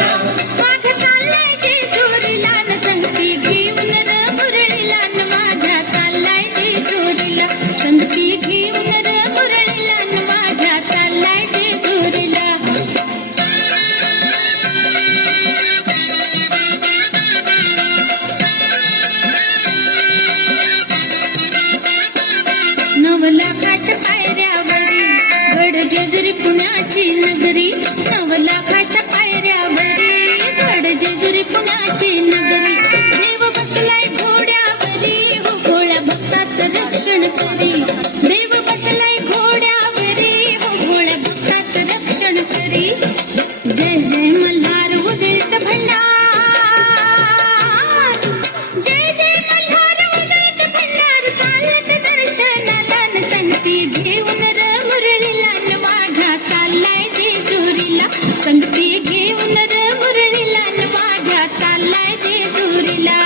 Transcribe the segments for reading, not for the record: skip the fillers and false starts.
जेजुरीला माग चाललाय जेजुरीला न संगती घेऊन र मुरळीला न माझ्या चाललाय जेजुरीला संगती घेऊन र मुरळीला न माझ्या चाललाय जेजुरीला नवलाखाच्या पायऱ्यावरी गड जेजुरी पुण्याची नगरी नवलाखाच्या पायऱ्यावरी गड जेजुरी पुण्याची नगरी देव बसलाय घोड्यावरी हो भोळ्या भक्ताचं रक्षण करी देव बसलाय घोड्यावरी हो भोळ्या भक्ताचं रक्षण करी जय जय मल्हार उदळीत भंडार जय जय मल्हार उदळीत भंडार चालत दर्शनाला न संगती घेऊन र मुरळीला न वाघा चाललाय जेजुरीला संगती घेऊन र मुरळीला न वाघा चाललाय जेजुरीला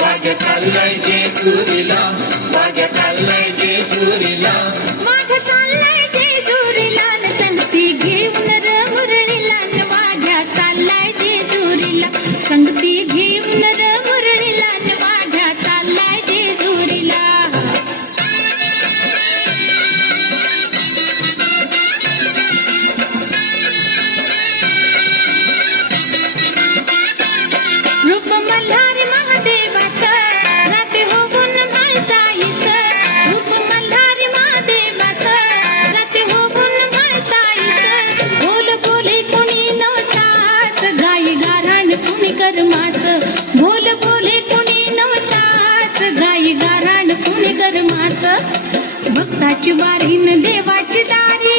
वाघ्या चाललाय जेजुरीला वाघ्या चाललाय जेजुरीला वाघ चाललाय जेजुरीला न संगती घेऊन र मुरळीला न वाघा चाललाय जेजुरीला संगती घेऊन र मुरळीला न वाघा चाललाय जेजुरीला रूप मल्हारी महादेवाचं राते होऊन माळसाईचं रूप मल्हारी महादेवाचं राते होऊन माळसाईचं बोल बोले कोणी नवसाच गाई गाराण कुणी कर्माचं बोल बोले कोणी नवसाच गाई गाराण कुणी कर्माचं भक्ताची वारीन देवाची दारी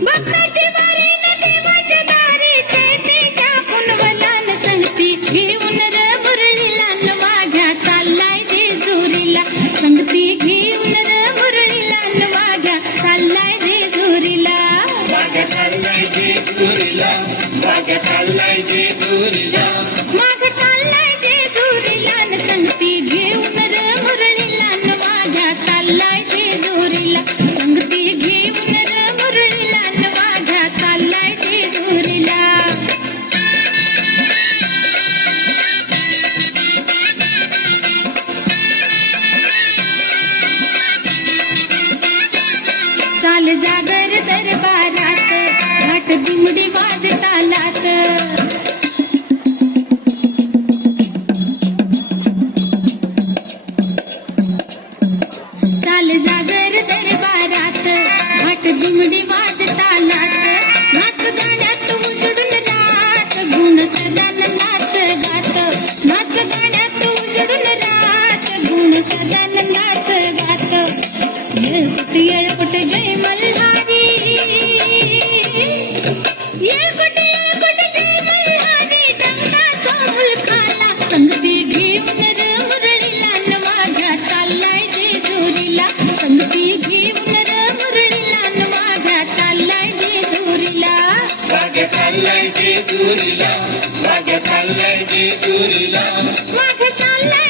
भक्ताची वारीन देवाची दारी चैतीच्या पुनवलान संगती घेऊन र मुरळीला न वाघ्या चाललाय जेजुरीला संगती घेऊन र मुरळीला न वाघ्या चाललाय जेजुरीला वाघ्या चाललाय जेजुरीला वाघ्या चाललाय जेजुरीला माग चाललाय जेजुरीला न संगती घेऊन र मुरळीला न वाघ्या चाललाय जेजुरीला संगती घेऊन र मुरळीला न वाघ्या चाललाय जेजुरीला चाल जागर दरबारात घाट दिमडी वाज तालात चाल जागर दरबारात घाट दिमडी वाज तालात नाच गाण्यात उजडून रात गुण सदान नाच गात नाच गाण्यात उजडून रात गुण सदान नाच गात येळपट जय मल्हारी येळपट जय मल्हारी दंडाचा मुलखाला संगती घेऊन र मुरळीला न वाघ्या चाललाय जेजुरीला संगती घेऊन र मुरळीला न वाघ्या चाललाय जेजुरीला वाघ्या चाललाय जेजुरीला वाघ्या चाललाय जेजुरीला वाघ चाललाय